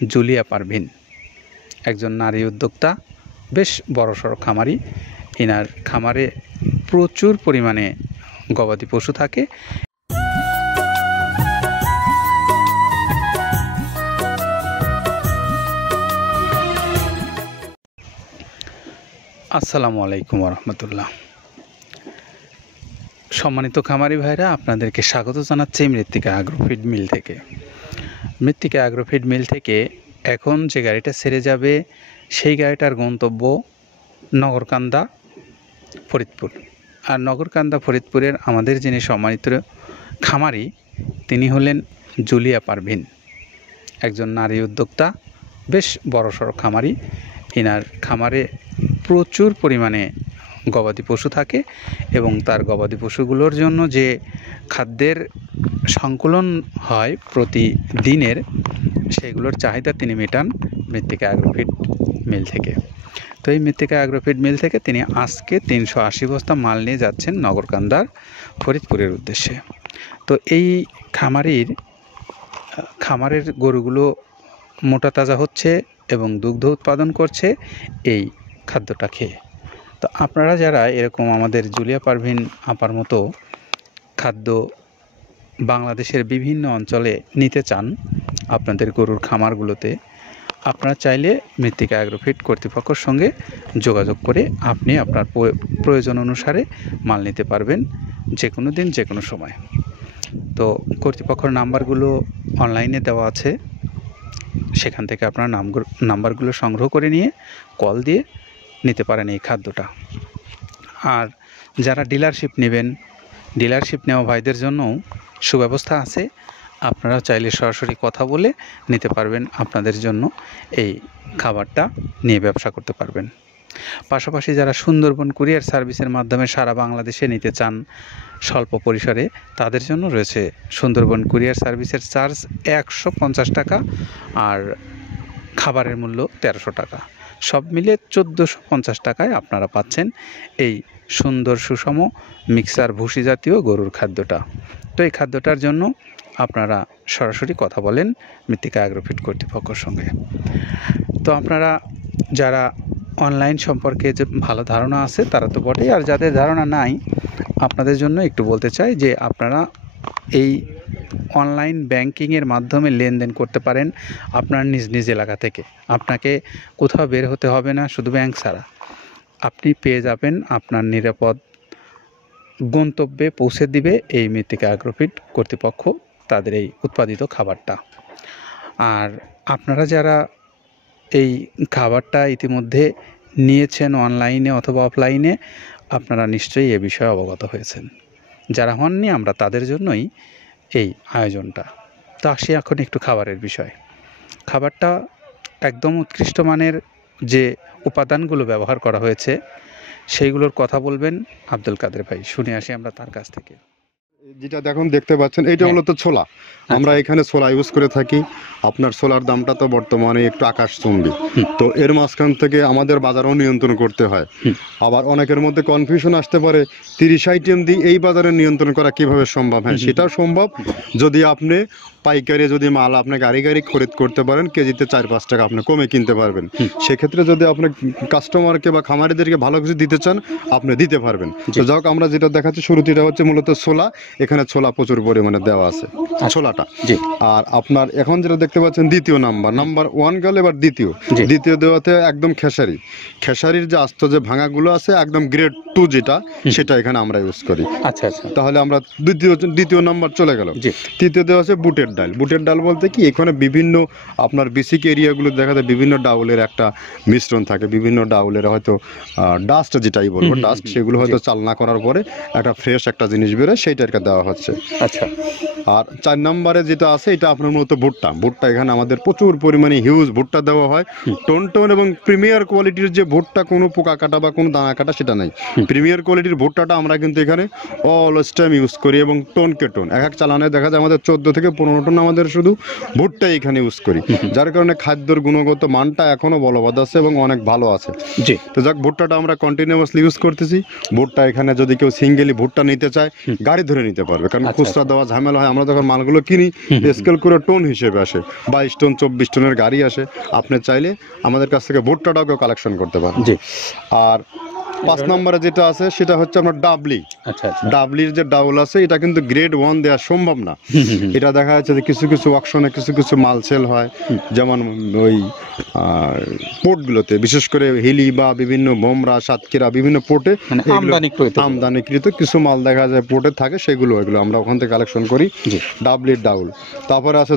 Julia Parvin, একজন নারী উদ্যোক্তা, বেশ বড়সড় খামারি। এনার খামারে প্রচুর পরিমাণে গবাদি পশু থাকে। আসসালামু আলাইকুম রহমতুল্লাহ। সম্মানিত খামারি ভাইরা, আপনাদেরকে স্বাগত জানাচ্ছি মৃত্তিকা অ্যাগ্রোফিড মিল থেকে। মৃত্তিকা অ্যাগ্রোফিড মিল থেকে এখন যে গাড়িটা ছেড়ে যাবে সেই গাড়িটার গন্তব্য নগরকান্দা, ফরিদপুর। আর নগরকান্দা ফরিদপুরের আমাদের যিনি সম্মানিত খামারি, তিনি হলেন জুলিয়া পারভিন, একজন নারী উদ্যোক্তা, বেশ বড়সড় খামারি। এনার খামারে প্রচুর পরিমাণে গবাদি পশু থাকে এবং তার গবাদি পশুগুলোর জন্য যে খাদ্যের সংকলন হয় প্রতিদিনের, সেগুলোর চাহিদা তিনি মেটান মৃত্তিকা অ্যাগ্রোফিড মিল থেকে। তো এই মৃত্তিকা অ্যাগ্রোফিড মিল থেকে তিনি আজকে 380 বস্তা মাল নিয়ে যাচ্ছেন নগরকান্দার ফরিদপুরের উদ্দেশ্যে। তো এই খামারের গরুগুলো মোটা তাজা হচ্ছে এবং দুগ্ধ উৎপাদন করছে এই খাদ্যটা খেয়ে। তো আপনারা যারা এরকম আমাদের জুলিয়া পারভিন আপার মতো খাদ্য বাংলাদেশের বিভিন্ন অঞ্চলে নিতে চান আপনাদের গরুর খামারগুলোতে, আপনারা চাইলে মৃত্তিকা অ্যাগ্রোফিড কর্তৃপক্ষের সঙ্গে যোগাযোগ করে আপনি আপনার প্রয়োজন অনুসারে মাল নিতে পারবেন, যে কোনো দিন যে কোনো সময়। তো কর্তৃপক্ষের নাম্বারগুলো অনলাইনে দেওয়া আছে, সেখান থেকে আপনারা নাম্বারগুলো সংগ্রহ করে নিয়ে কল দিয়ে নিতে পারেন এই খাদ্যটা। আর যারা ডিলারশিপ নেবেন, ডিলারশিপ নেওয়া ভাইদের জন্যও সুব্যবস্থা আছে। আপনারা চাইলে সরাসরি কথা বলে নিতে পারবেন, আপনাদের জন্য এই খাবারটা নিয়ে ব্যবসা করতে পারবেন। পাশাপাশি যারা সুন্দরবন কুরিয়ার সার্ভিসের মাধ্যমে সারা বাংলাদেশে নিতে চান স্বল্প পরিসরে, তাদের জন্য রয়েছে সুন্দরবন কুরিয়ার সার্ভিসের চার্জ 150 টাকা আর খাবারের মূল্য 1300 টাকা। সব মিলে 1450 টাকায় আপনারা পাচ্ছেন এই সুন্দর সুষম মিক্সার ভুসি জাতীয় গরুর খাদ্যটা। তো এই খাদ্যটার জন্য আপনারা সরাসরি কথা বলেন মৃত্তিকা অ্যাগ্রোফিড কর্তৃপক্ষের সঙ্গে। তো আপনারা যারা অনলাইন সম্পর্কে যে ভালো ধারণা আছে তারা তো বটেই, আর যাদের ধারণা নাই আপনাদের জন্য একটু বলতে চাই যে আপনারা এই অনলাইন ব্যাংকিংয়ের মাধ্যমে লেনদেন করতে পারেন আপনার নিজ নিজ এলাকা থেকে। আপনাকে কোথাও বের হতে হবে না, শুধু ব্যাংক ছাড়া আপনি পেয়ে যাবেন আপনার নিরাপদ গন্তব্যে পৌঁছে দিবে এই মৃত্তিকা অ্যাগ্রোফিড কর্তৃপক্ষ তাদের এই উৎপাদিত খাবারটা। আর আপনারা যারা এই খাবারটা ইতিমধ্যে নিয়েছেন অনলাইনে অথবা অফলাইনে, আপনারা নিশ্চয়ই এ বিষয়ে অবগত হয়েছেন। যারা হননি, আমরা তাদের জন্যই এই আয়োজনটা। তো আসি এখন একটু খাবারের বিষয়। খাবারটা একদম উৎকৃষ্ট মানের যে উপাদানগুলো ব্যবহার করা হয়েছে সেইগুলোর কথা বলবেন আব্দুল কাদের ভাই। শুনে আসি আমরা তার কাছ থেকে। যেটা দেখতে পাচ্ছেন এইটা হলো তো ছোলা। আমরা এখানে ছোলা ইউজ করে থাকি। আপনার ছোলার দামটা তো বর্তমানে একটু আকাশচুম্বী। তো এর মাঝখান থেকে আমাদের বাজারও নিয়ন্ত্রণ করতে হয়। আবার অনেকের মধ্যে কনফিউশন আসতে পারে 30 আইটেম দিয়ে এই বাজারে নিয়ন্ত্রণ করা কিভাবে সম্ভব। হ্যাঁ, সেটাও সম্ভব যদি আপনি পাইকারি যদি মাল আপনি গাড়ি খরিদ করতে পারেন, কেজিতে 4-5 টাকা আপনি কমে কিনতে পারবেন। সেক্ষেত্রে যদি আপনি কাস্টমারকে বা খামারিদেরকে ভালো কিছু দিতে চান, আপনি দিতে পারবেন। তো যাই হোক, আমরা যেটা দেখাচ্ছি শুরুতে, এটা হচ্ছে মূলত ছোলা। এখানে ছোলা প্রচুর পরিমাণে দেওয়া আছে ছোলাটা। আর আপনার এখন যেটা দেখতে পাচ্ছেন দ্বিতীয় নাম্বার 1 গেল, এবার দ্বিতীয় দেওয়াতে একদম খেসারির যে আস্ত যে ভাঙাগুলো আছে একদম গ্রেড 2 যেটা, সেটা এখানে আমরা ইউজ করি। আচ্ছা আচ্ছা, তাহলে আমরা দ্বিতীয় নাম্বার চলে গেল। তৃতীয় দেওয়া আছে বুটের ডাল বলতে কি, এখানে বিভিন্ন আপনার বেসিক এরিয়াগুলো দেখা যায় বিভিন্ন ডাউলের একটা মিশ্রণ থাকে, বিভিন্ন ডাউলের হয়তো ডাস্ট যেটাই বলবো ডাস্ট, সেগুলো হয়তো চালনা করার পরে একটা ফ্রেশ একটা জিনিস বেরোয়, সেইটাকে দেওয়া হচ্ছে। আচ্ছা, আর 4 নম্বরে যেটা আছে এটা আপনার মূলত ভুট্টা। এখানে আমাদের প্রচুর পরিমাণে হিউজ ভুট্টা দেওয়া হয়। টোন এবং প্রিমিয়ার কোয়ালিটির যে ভুট্টা, কোনো পোকা কাটা বা কোনো দানা কাটা সেটা নাই। প্রিমিয়ার কোয়ালিটির ভুট্টাটা আমরা কিন্তু এখানে অলওয়েজ টাইম ইউজ করি এবং টোনকে টোন এক চালানে দেখা যায় আমাদের 14 থেকে 15 টন আমাদের শুধু ভুট্টা এখানে ইউজ করি, যার কারণে খাদ্যের গুণগত মানটা এখনো বলবৎ আছে এবং অনেক ভালো আছে। জি, তো যাক, ভুট্টাটা আমরা কন্টিনিউয়াসলি ইউজ করতেছি। ভুট্টা এখানে যদি কেউ সিঙ্গেলি ভুট্টা নিতে চায়, গাড়ি ধরে নিতে পারবে, কারণ খুচরা দেওয়া ঝামেলা হয়। আমরা যখন মালগুলো কিনি স্কেল করে টন হিসেবে আসে, 22 টন 24 টনের গাড়ি আসে। আপনি চাইলে আমাদের কাছ থেকে ভুট্টাটাও কালেকশন করতে পারেন। জি। আর 5 নম্বরে যেটা আছে সেটা হচ্ছে আপনার ডাবলি। আচ্ছা আচ্ছা। ডাবলির যে ডাউল আছে এটা কিন্তু গ্রেড 1 দেওয়া সম্ভব না। এটা দেখা যাচ্ছে যে কিছু কিছু অকশনে কিছু কিছু মাল সেল হয়, যেমন ওই পোর্টগুলোতে, বিশেষ করে হিলি বা বিভিন্ন বোমরা, সাতক্ষীরা বিভিন্ন পোর্টে মানে আমদানিকৃত কিছু মাল দেখা যায় পোর্টে থাকে, সেগুলো এগুলো আমরা ওখান থেকে কালেকশন করি। ডাবলির ডাউল। তারপরে আছে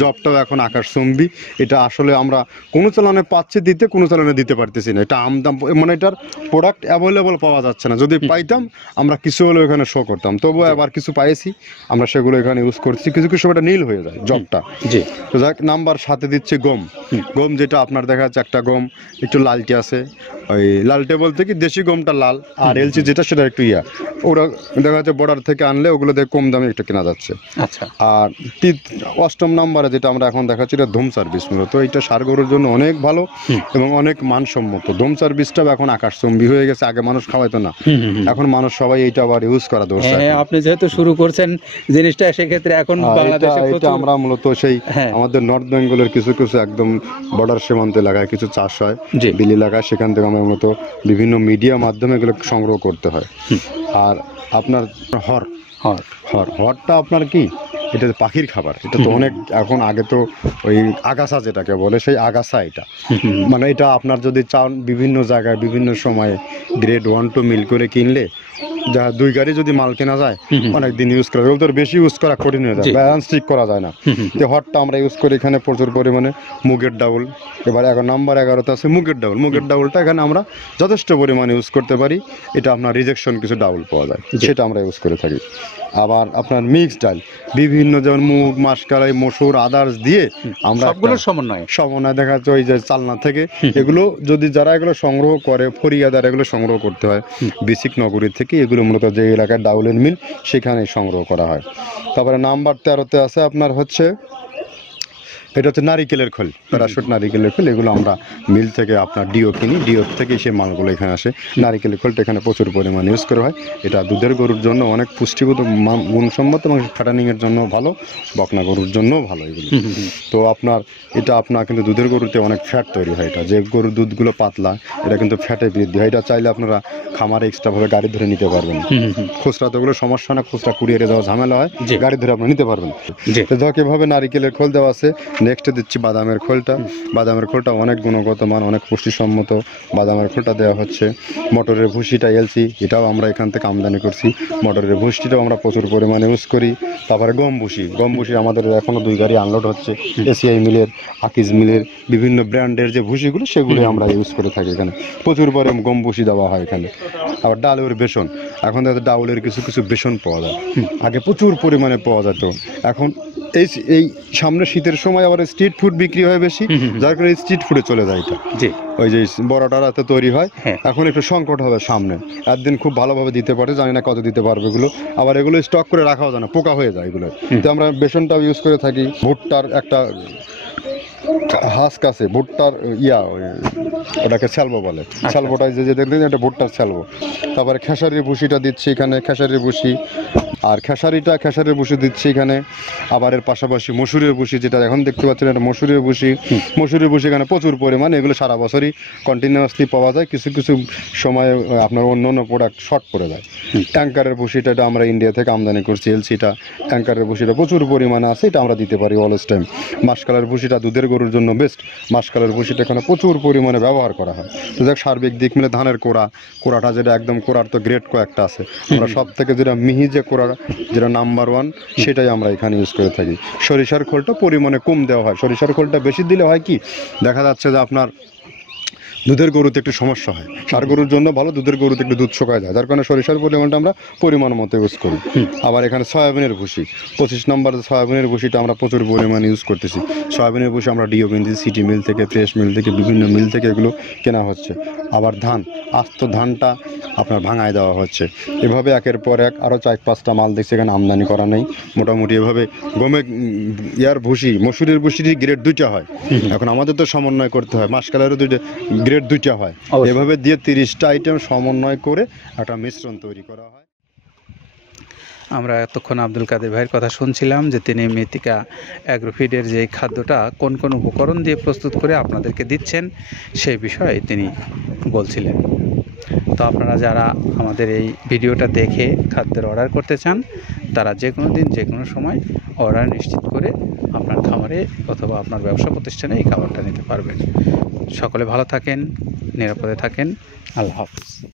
জবটাও এখন আকাশচুম্বী। এটা আসলে আমরা কোনো চালানে পাচ্ছি দিতে, কোনো চালানে দিতে পারতেছি না। এটা আমদাম, মানে এটার প্রোডাক্ট অ্যাভেলেবল পাওয়া যাচ্ছে না। যদি পাইতাম আমরা কিছু হলেও এখানে শো করতাম, তবুও আবার কিছু পাইছি আমরা, সেগুলো এখানে ইউজ করছি। কিছু কিছু সময় নীল হয়ে যায় জবটা। জি। তো যাক, নাম্বার 7 দিচ্ছে গম। গম যেটা আপনার দেখা যাচ্ছে একটা গম একটু লালটে আছে, ওই লালটে বলতে কি দেশি গমটা লাল, আর এলচি যেটা সেটা একটু ওরা দেখা যাচ্ছে বর্ডার থেকে আনলে ওগুলো দিয়ে কম দামে একটু কেনা যাচ্ছে। আচ্ছা। আর 8ম নম্বরে যেটা আমরা এখন দেখাচ্ছি এটা ধুম সার্ভিস। মূলত এটা ষাঁড় গরুর জন্য অনেক ভালো এবং অনেক মানসম্মত। ধুম সার্ভিসটাও এখন আকাশচুম্বী হয়ে গেছে। আগে মানুষ খাওয়াইতো না, এখন মানুষ সবাই এইটা আবার ইউজ করা দরকার। আপনি যেহেতু শুরু করছেন জিনিসটা, সেক্ষেত্রে এখন বাংলাদেশে এটা আমরা মূলত সেই আমাদের নর্থ বেঙ্গলের কিছু কিছু একদম বর্ডার সীমান্ত এলাকায় কিছু চাষ হয়, বিল এলাকায়, সেখান থেকে আমরা মূলত বিভিন্ন মিডিয়া মাধ্যমে এগুলো সংগ্রহ করতে হয়। আর আপনার হরটা আপনার কি, এটা পাখির খাবার। এটা তো অনেক এখন, আগে তো ওই আগাছা যেটাকে বলে সেই আগাছা এটা, মানে এটা আপনার যদি চান বিভিন্ন জায়গায় বিভিন্ন সময়ে গ্রেড 1 2 মিল করে কিনলে যা 2 গাড়ি যদি মাল কেনা যায় অনেক দিন ইউজ করা যায়। ওদের বেশি ইউজ করা কঠিন হয়ে যায়, ব্যালেন্স ঠিক করা যায় না। তো হটটা আমরা ইউজ করি এখানে প্রচুর পরিমাণে। মুগের ডাউল, এবার নাম্বার 11তে আছে মুগের ডাউল। মুগের ডাউলটা এখানে আমরা যথেষ্ট পরিমাণে ইউজ করতে পারি। এটা আপনার রিজেকশন কিছু ডাউল পাওয়া যায়, সেটা আমরা ইউজ করে থাকি। আবার আপনার মিক্স ডাল, বিভিন্ন যেমন মুগ, মাসকলাই, মসুর, আদার্স দিয়ে আমরা সবগুলোর সমন্বয় দেখা যাচ্ছে ওই যে চালনা থেকে এগুলো যদি যারা এগুলো সংগ্রহ করে, ফরিয়াদার এগুলো সংগ্রহ করতে হয় বিসিক নগরী থেকে। এগুলো মূলত যে এলাকায় ডাউলের মিল সেখানে সংগ্রহ করা হয়। তারপরে নাম্বার 13তে আছে আপনার হচ্ছে, এটা হচ্ছে নারিকেলের খোল, প্যারাশুট নারিকেলের খোল। এগুলো আমরা মিল থেকে আপনার ডিও কিনি, ডিও থেকে সেই মালগুলো এখানে আসে। নারিকেলের খোলটা এখানে প্রচুর পরিমাণে ইউজ করা হয়। এটা দুধের গরুর জন্য অনেক পুষ্টিগত গুণসম্মত এবং ফ্যাটানিংয়ের জন্য ভালো, বকনা গরুর জন্যও ভালো এগুলো। তো আপনার এটা আপনার কিন্তু দুধের গরুতে অনেক ফ্যাট তৈরি হয়। এটা যে গরুর দুধগুলো পাতলা, এটা কিন্তু ফ্যাটে বৃদ্ধি হয়। এটা চাইলে আপনারা খামারে এক্সট্রাভাবে গাড়ি ধরে নিতে পারবেন। খুচরা তো ওগুলো সমস্যা না, খুচরা কুরিয়ারে যাওয়া ঝামেলা হয়, গাড়ি ধরে আপনি নিতে পারবেন। তো ধর কীভাবে নারিকেলের খোল দেওয়া আছে। নেক্সটে দিচ্ছি বাদামের খোলটা। বাদামের খোলটা অনেক গুণগত মান, অনেক পুষ্টিসম্মত। বাদামের খোলটা দেওয়া হচ্ছে। মটরের ভুসিটা এলসি, এটাও আমরা এখান থেকে আমদানি করছি। মটরের ভুসিটাও আমরা প্রচুর পরিমাণে ইউজ করি। তারপরে গম ভুসি আমাদের এখনও 2 গাড়ি আনলোড হচ্ছে। এসিআই মিলের, আকিজ মিলের বিভিন্ন ব্র্যান্ডের যে ভুসিগুলো সেগুলো আমরা ইউজ করে থাকি। এখানে প্রচুর পরিমাণে গম ভুসি দেওয়া হয় এখানে। আবার ডালের বেসন, এখন দেখা ডাউলের কিছু কিছু বেসন পাওয়া যায়, আগে প্রচুর পরিমাণে পাওয়া যেত। এখন এই সামনে শীতের সময় আবার স্ট্রিট ফুড বিক্রি হয় বেশি, যার কারণে স্ট্রিট ফুডে চলে যায় এটা। ওই যে বড়টা রাতে তৈরি হয়, এখন একটু সংকট হবে সামনে। একদিন খুব ভালোভাবে দিতে পারে, জানি না কত দিতে পারবে এগুলো। আবার এগুলো স্টক করে রাখাও যায় না, পোকা হয়ে যায় এগুলো। তো আমরা বেসনটাও ইউজ করে থাকি। ভুট্টার একটা হাস্ক আছে, ভুট্টার ওটাকে স্যালবো বলে। স্যালবোটাই যে দেখবেন এটা ভুট্টার স্যালবো। তারপরে খেসারির ভুসিটা দিচ্ছি এখানে, খেসারির ভুসি। আর খেসারির ভুসি দিচ্ছি এখানে। আবার এর পাশাপাশি মসুরের ভুসি, যেটা এখন দেখতে পাচ্ছেন এটা মসুরের ভুসি। মসুরের ভুসি এখানে প্রচুর পরিমাণে, এগুলো সারা বছরই কন্টিনিউয়াসলি পাওয়া যায়। কিছু কিছু সময়ে আপনার অন্য অন্য প্রোডাক্ট শর্ট পড়ে যায়। ট্যাঙ্কারের ভুসিটা এটা আমরা ইন্ডিয়া থেকে আমদানি করছি, এলসিটা। ট্যাঙ্কারের ভুসিটা প্রচুর পরিমাণে আছে, এটা আমরা দিতে পারি অলওয়েজ টাইম। মাসকালের ভুসিটা দুধের গরুর জন্য বেস্ট। মাসকালের ভুসিটা এখানে প্রচুর পরিমাণে ব্যবহার করা হয়। তো দেখ সার্বিক দিক মিলে ধানের কোড়াটা যেটা একদম কোড়ার তো গ্রেড কয়েকটা আছে, আমরা সব থেকে যেটা মিহি যে কোড়া, যেটা নাম্বার 1, সেটাই আমরা এখানে ইউজ করে থাকি। সরিষার খোলটা পরিমাণে কম দেওয়া হয়। সরিষার খোলটা বেশি দিলে হয় কি, দেখা যাচ্ছে যে আপনার দুধের গরুতে একটু সমস্যা হয়। ষাঁড় গরুর জন্য ভালো, দুধের গরুতে একটু দুধ শুকায় যায়, যার কারণে সরিষার পরিমাণটা আমরা পরিমাণ মতো ইউজ করি। আবার এখানে সয়াবিনের ভুসি, 25 নম্বর সয়াবিনের ভুসিটা আমরা প্রচুর পরিমাণে ইউজ করতেছি। সয়াবিনের ভুসি আমরা ডিও কিনছি, সিটি মিল থেকে, ফ্রেশ মিল থেকে, বিভিন্ন মিল থেকে এগুলো কেনা হচ্ছে। আবার ধান, আস্ত ধানটা আপনার ভাঙায় দেওয়া হচ্ছে। এভাবে একের পর এক আরও 4-5টা মাল দেখছি এখানে আমদানি করা নেই। মোটামুটি এভাবে গমে ভুসি, মসুরের ভুসির গ্রেড 2টা হয়। এখন আমাদের তো সমন্বয় করতে হয়, মাসকালেরও গ্রেড 2টা হয়। এভাবে দিয়ে 30টা আইটেম সমন্বয় করে একটা মিশ্রণ তৈরি করা হয়। আমরা এতক্ষণ আব্দুল কাদের ভাইয়ের কথা শুনছিলাম যে তিনি মৃত্তিকা অ্যাগ্রোফিডের যে খাদ্যটা কোন কোন উপকরণ দিয়ে প্রস্তুত করে আপনাদেরকে দিচ্ছেন সেই বিষয়ে তিনি বলছিলেন। তো আপনারা যারা আমাদের এই ভিডিওটা দেখে খাদ্যের অর্ডার করতে চান তারা যে কোনো দিন যে কোনো সময় অর্ডার নিশ্চিত করে আপনার খামারে অথবা আপনার ব্যবসা প্রতিষ্ঠানে এই খাবারটা নিতে পারবেন। সকলে ভালো থাকেন, নিরাপদে থাকেন। আল্লাহ হাফিজ।